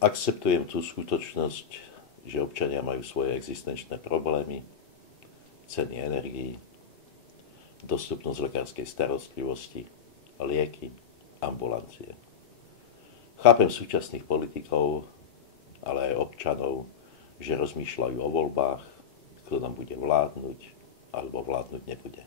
Akceptujem tú skutočnosť, že občania majú svoje existenčné problémy, ceny energií, dostupnosť lekárskej starostlivosti, lieky, ambulancie. Chápem súčasných politikov, ale aj občanov, že rozmýšľajú o voľbách, kto nám bude vládnuť, alebo vládnuť nebude.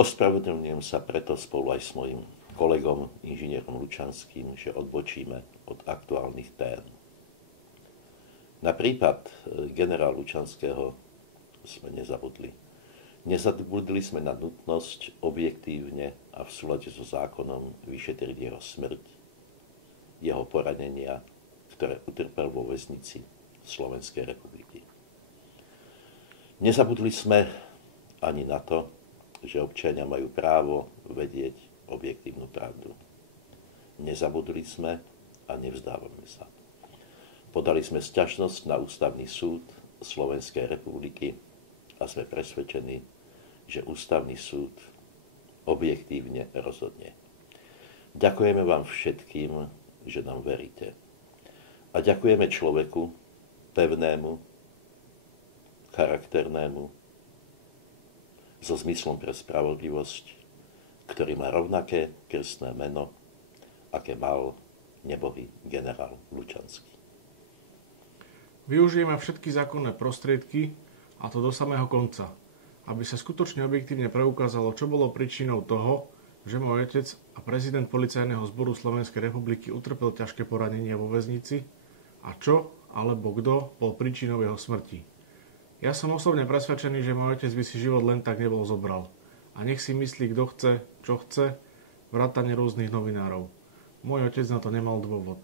Ospravedlňujem sa preto spolu aj s mojim kolegom, inžinierom Lučanským, že odbočíme od aktuálnych tém. Na prípad generála Lučanského sme nezabudli. Nezabudli sme na nutnosť objektívne a v súlade so zákonom vyšetriť jeho smrť, jeho poranenia, ktoré utrpel vo väznici Slovenskej republiky. Nezabudli sme ani na to, že občania majú právo vedieť objektívnu pravdu. Nezabudli sme a nevzdávame sa. Podali sme sťažnosť na Ústavný súd Slovenskej republiky a sme presvedčení, že Ústavný súd objektívne rozhodne. Ďakujeme vám všetkým, že nám veríte. A ďakujeme človeku pevnému, charakternému, so zmyslom pre spravodlivosť, ktorý má rovnaké krstné meno, aké mal nebohý generál Lučanský. Využijeme všetky zákonné prostriedky, a to do samého konca, aby sa skutočne objektívne preukázalo, čo bolo príčinou toho, že môj otec a prezident Policajného zboru Slovenskej republiky utrpel ťažké poranenie vo väznici a čo alebo kto bol príčinou jeho smrti. Ja som osobne presvedčený, že môj otec by si život len tak nebol zobral. A nech si myslí, kto chce, čo chce, vrátane rôznych novinárov. Môj otec na to nemal dôvod.